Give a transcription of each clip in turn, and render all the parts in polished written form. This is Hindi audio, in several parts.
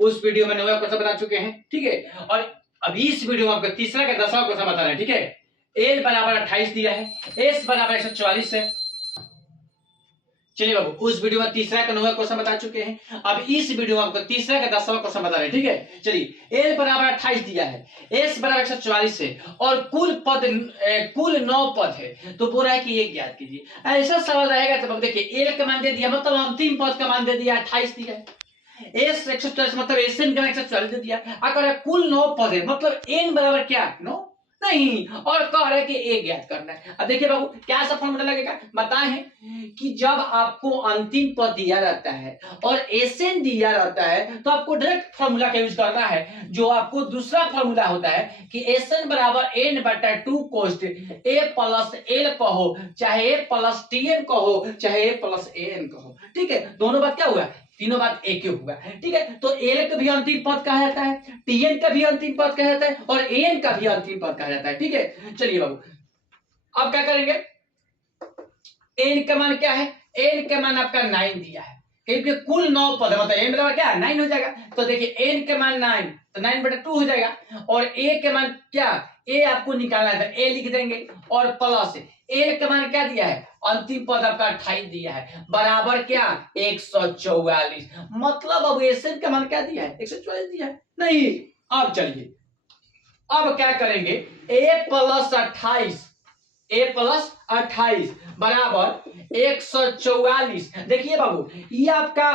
उस वीडियो में 9वां क्वेश्चन बता चुके हैं, ठीक है। और अभी इस वीडियो में आपको तीसरा का 10वां क्वेश्चन बता रहे हैं, ठीक है। एल बराबर 28 दिया है, एस बराबर 144 है। चलिए बाबू, उस वीडियो में तीसरा का 9वां क्वेश्चन बता चुके हैं। अब इस वीडियो में आपको तीसरा का 10वां क्वेश्चन बता रहे हैं, ठीक है। चलिए, एल बराबर 28 दिया है, एस बराबर 144 है और कुल 9 पद है, तो बोल रहा है कि ये ज्ञात कीजिए। ऐसा सवाल रहेगा तब देखिए, एल का मान दे दिया मतलब अंतिम पद का मान दे दिया 28 दिया है, एस 144 मतलब एसएन का 144 दे दिया। अगर कुल 9 पद है मतलब एन बराबर क्या 9 नहीं, और कह रहे कि ए ज्ञात करना है। अब देखिए बाबू, क्या सा फॉर्मूला लगेगा बताएं कि जब आपको अंतिम पद दिया रहता है और एसएन दिया रहता है तो आपको डायरेक्ट फॉर्मूला का यूज करना है, जो आपको दूसरा फॉर्मूला होता है कि एसएन बराबर एन बटा 2 कोस्ट ए प्लस एल कहो, चाहे ए प्लस टीएन कहो, चाहे ए प्लस एन कहो, ठीक है। दोनों बात क्या हुआ, तीनों बात एक ही होगा, ठीक है। तो एल का भी अंतिम पद कहा जाता है, टीएन का भी अंतिम पद कहा जाता है और एन का भी अंतिम पद कहा जाता है, ठीक है। चलिए बाबू, अब क्या करेंगे, एन का मान क्या है, एन का मान आपका 9 दिया है, क्योंकि कुल 9 पद है, मतलब एन बराबर क्या 9 हो जाएगा। तो देखिए एन के मान 9 तो 9 बटा 2 हो जाएगा, और ए के मान क्या, ए आपको निकालना है तो ए लिख देंगे, और प्लस ए का मान क्या दिया है, अंतिम पद आपका 28 दिया है, बराबर क्या 144। मतलब अब एसएन का मान क्या दिया है 144 दिया है नहीं। अब चलिए, अब क्या करेंगे, ए प्लस 28, ए प्लस 28 बराबर 144। देखिए बाबू, ये आपका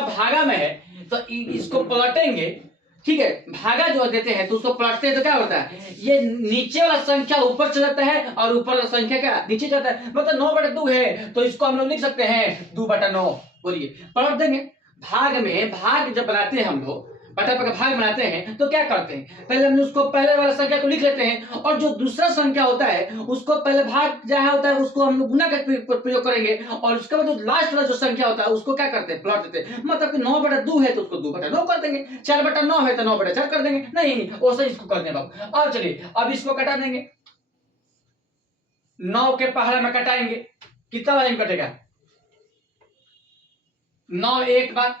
भागा में है, तो इसको पलटेंगे, ठीक है। भागा जो देते हैं तो उसको पलटते हैं तो क्या होता है, ये नीचे वाला संख्या ऊपर चला जाता है और ऊपर वाला संख्या क्या नीचे जाता है, मतलब 9 बटा 2 है तो इसको हम लोग लिख सकते हैं 2 बटा 9। बोलिए, पलट देंगे। भाग में भाग जब बनाते हैं हम लोग, बटा का भाग बनाते हैं तो क्या करते हैं, पहले हम उसको पहले वाला संख्या को लिख लेते हैं, और जो दूसरा संख्या होता है उसको पहले भाग जहां होता है उसको हम लोग गुना का प्रयोग करेंगे, और उसके बाद जो लास्ट वाला जो संख्या होता है उसको क्या करते हैं पलट देते हैं। मतलब कि 9 बटा 2 है तो उसको 2 बटा 9 कर देंगे, 4 बटा 9 है तो 9 बटा 4 कर देंगे, नहीं वैसे इसको कर देंगे बाबू। अब चलिए, अब इसको कटा देंगे, 9 के पहाड़ा में कटाएंगे, कितना लाइन कटेगा 9 एक बार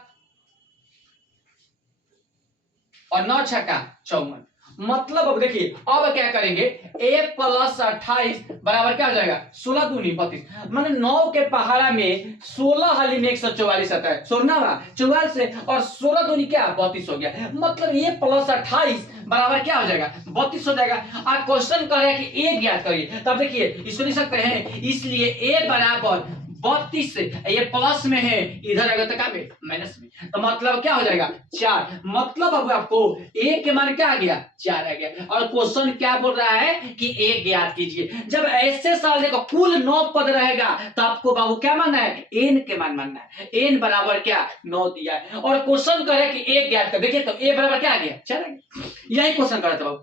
और 9 छक्का 54। मतलब अब देखिए, अब क्या करेंगे, ए प्लस 28 बराबर क्या हो जाएगा 16 दूनी 32, माने 9 के पहाड़ा में 16 हाली में 144 आता है, 44 से, और 16 दूनी क्या 32 हो गया। मतलब ए प्लस 28 बराबर क्या हो जाएगा 32 हो जाएगा। आप क्वेश्चन कर रहे हैं कि ए ज्ञात करिए, तब देखिए इसको लिख सकते हैं, इसलिए ए बराबर 32 से ये प्लस में है, इधर अगर तक आगे माइनस में, तो मतलब क्या हो जाएगा 4। मतलब अब आपको ए के मान क्या आ गया 4 आ गया, और क्वेश्चन क्या बोल रहा है कि ए ज्ञात कीजिए। जब ऐसे सवाल देखो कुल 9 पद रहेगा तो आपको बाबू क्या मानना है, एन के मान मानना है, एन बराबर क्या 9 दिया है, और क्वेश्चन करे कि ए ज्ञात कर। देखिए तो ए बराबर क्या आ गया 4 आ गया, यही क्वेश्चन कर रहा था बाबू।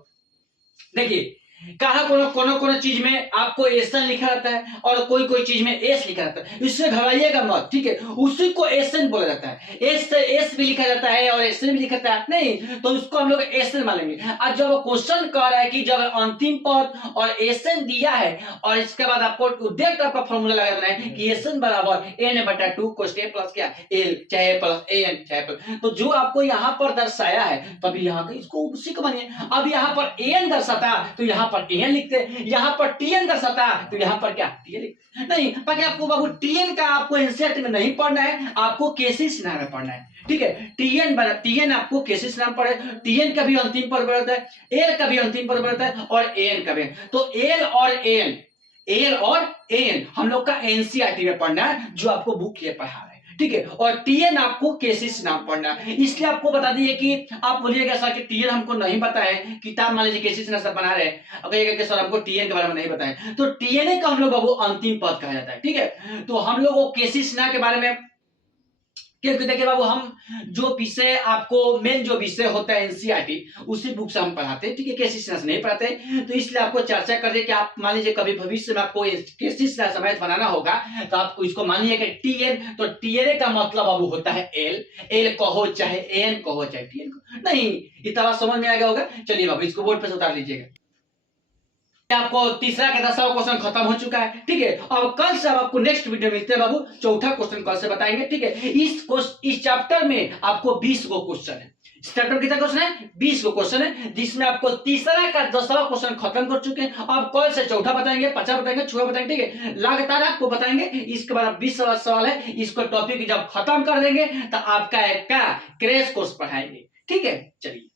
देखिए कहा कोनो चीज में आपको एसन लिखा रहता है और कोई चीज में एस लिखा रहता है, इससे घबराइएगा मत, ठीक है। उसी को एसन बोला जाता है, एस से एस भी लिखा जाता है और एसन भी लिखा जाता है, नहीं तो उसको हम लोग एसन मानेंगे। आज जब क्वेश्चन कह रहा है कि जब अंतिम पद और एसन दिया है और इसके बाद आपको डायरेक्ट आपका फॉर्मूला लगाना है कि एसन बराबर एन बटा 2 कोस ए प्लस क्या एल, चाहे प्लस एन चाहे प्लस, तो जो आपको यहाँ पर दर्शाया है तभी यहाँ इसको उसी को मानिए। अब यहाँ पर एन दर्शाता तो यहाँ पर टीएन लिखते, यहाँ पर टीएन दर्शाता तो यहाँ पर क्या टीएन लिखते, नहीं बाकी आपको बाबू टीएन का आपको एनसीईआरटी में नहीं पढ़ना है, आपको केसी सिन्हा में पढ़ना है, ठीक है। टीएन आपको केसी सिन्हा में पढ़े, टीएन का भी अंतिम पद बढ़ता है, एल का भी अंतिम पद बढ़ता है और एन का भी, तो एल और एन हम लोग का एनसीईआरटी में पढ़ना है, जो आपको बुक ये पढ़ा रहे हैं, ठीक है। और टीएन आपको केसिस नाम पढ़ना है, इसलिए आपको बता दिए कि आप बोलिएगा सर कि टीएन हमको नहीं पता है, किताब मान लीजिए केसिस ना सब बना रहे हैं, अब कहिएगा कि सर हमको टीएन के बारे में नहीं पता है, तो टीएन का हम लोग बाबू अंतिम पद कहा जाता है, ठीक है। तो हम लोग वो केसिस ना के बारे में, क्योंकि देखिए बाबू हम जो विषय आपको मेन जो विषय होता है एनसीईआरटी उसी बुक से हम पढ़ाते हैं, ठीक है, केसी सिन्हा से नहीं पढ़ाते, तो इसलिए आपको चर्चा कर दे कि आप मान लीजिए कभी भविष्य में आपको केसी सिन्हा समेत बनाना होगा तो आपको इसको मान लीजिए कि टीएन, तो टीएन का मतलब बाबू होता है एल, एल कहो चाहे एन कहो चाहे टीएन कहो, नहीं इतना समझ में आ गया होगा। चलिए बाबू इसको बोर्ड पे उतार लीजिएगा। आपको तीसरा का 10वां क्वेश्चन खत्म हो चुका है। ठीक है, अब कल से अब आपको नेक्स्ट वीडियो मिलते हैं बाबू, चौथा क्वेश्चन कल से बताएंगे। ठीक है, इस चैप्टर में आपको 20 गो क्वेश्चन है। इस चैप्टर कितना क्वेश्चन है? 20 गो क्वेश्चन है, जिसमें आपको तीसरा का 10वां क्वेश्चन खत्म कर चुके हैं। अब कल से चौथा बताएंगे, पांचवा बताएंगे, छठा बताएंगे। ठीक है, लगातार आपको बताएंगे। इसके बाद 20 सवाल है, इसको टॉपिक जब खत्म कर देंगे तो आपका एक का क्रैश कोर्स पढ़ाएंगे। ठीक है, चलिए।